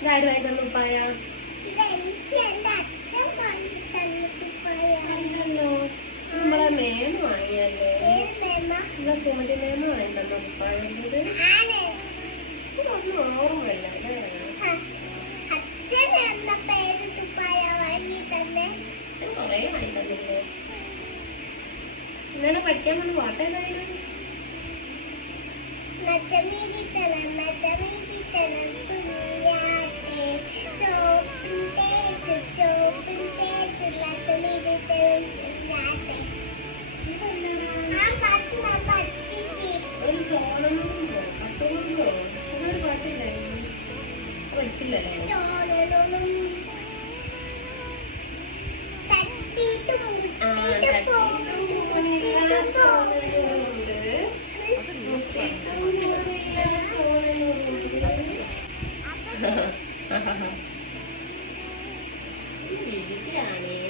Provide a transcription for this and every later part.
ഇതാര് വാങ്ങി തന്നു പപ്പായ? അല്ലല്ലോ, നമ്മളെ മേമ വാങ്ങിയല്ലേ. എന്നാ സുമതി മേമ വാങ്ങി തന്നു പപ്പായ. ഇതൊന്നും ഓർമ്മയില്ല അല്ലേ? അച്ഛൻ കൊറേ വാങ്ങി തന്നില്ലേ? ഇന്നലെ പഠിക്കാൻ വന്ന് പാട്ടേതായാലും ഒരു ചോളമുണ്ടോ പട്ടുകൊണ്ടോ അതൊരു പാട്ടില്ലായിരുന്നു. പഠിച്ചില്ലല്ലേ?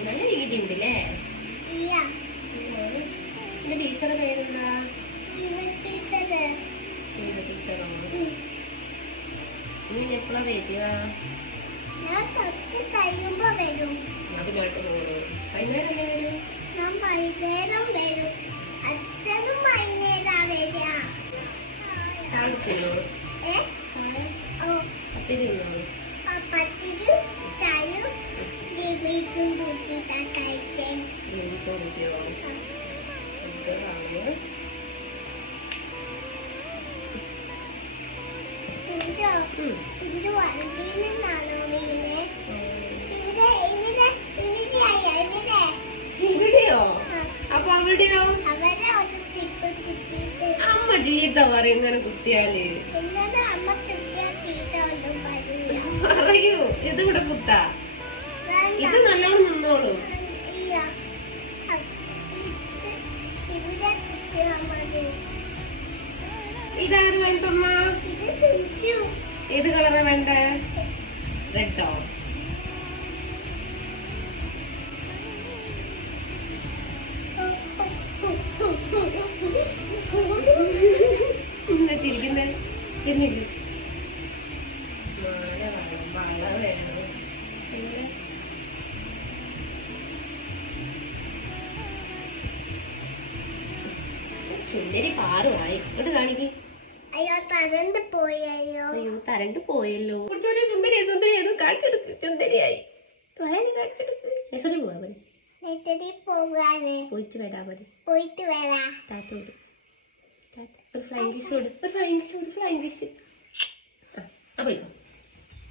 നല്ല രീതിയുണ്ടല്ലേ? എന്റെ ടീച്ചറുടെ പേരെന്താ? ശീല ടീച്ചറോ? ഇങ്ങനെ എപ്പോഴാ വരിക? അതിനായിട്ട് പോകുന്നു. വൈകുന്നേരം വരും. അച്ഛനും വൈകുന്നേരം വരിക. ചാടിച്ചോ? പത്തിരി പത്തിരി ചായയും ജിബിച്ചും കൂട്ടിട്ടാ കഴിക്കാൻ. കിട്ടിയോ? വണ്ടിയിൽ നിന്നാണോ വീണേ? ഇവിടെയോ? അപ്പൊ അവിടെയോ? അവരെ ഒരു തിപ്പ് കിട്ടിയിട്ട് അമ്മ ചീത്ത പറയും ഇങ്ങനെ കുത്തിയാല്. അമ്മ കിട്ടിയ ചീത്ത ഒന്നും പറയില്ല. പറയൂ, ഇത് ഇവിടെ കുത്താ. ഇത് നല്ലോണം നിന്നോളൂ. ഇതാര് വാങ്ങി തമ്മ? ഏത് കളറാ വേണ്ട? റെഡോ? ചിരിക്കുന്നേ എന്നില്ല. വള വേണം. ചുണ്ടരി പാറുമായി. ഇങ്ങോട്ട് കാണിക്ക്. അയ്യോ തരണ്ട് പോയോ? അയ്യോ തരണ്ട് പോയല്ലോ. സുന്ദരി സുന്ദരി കാണിച്ചെടുക്ക്. ചുന്ദരിയായി കാണിച്ചെടുക്ക്. നെസറി പോവാ മതി. പോയിട്ട് വരാ മതി. ടാറ്റോട് ഒരു ഫ്ലൈങ് കിസ്. ഒരു ഫ്ലൈങ് കിസ്. അപ്പൊ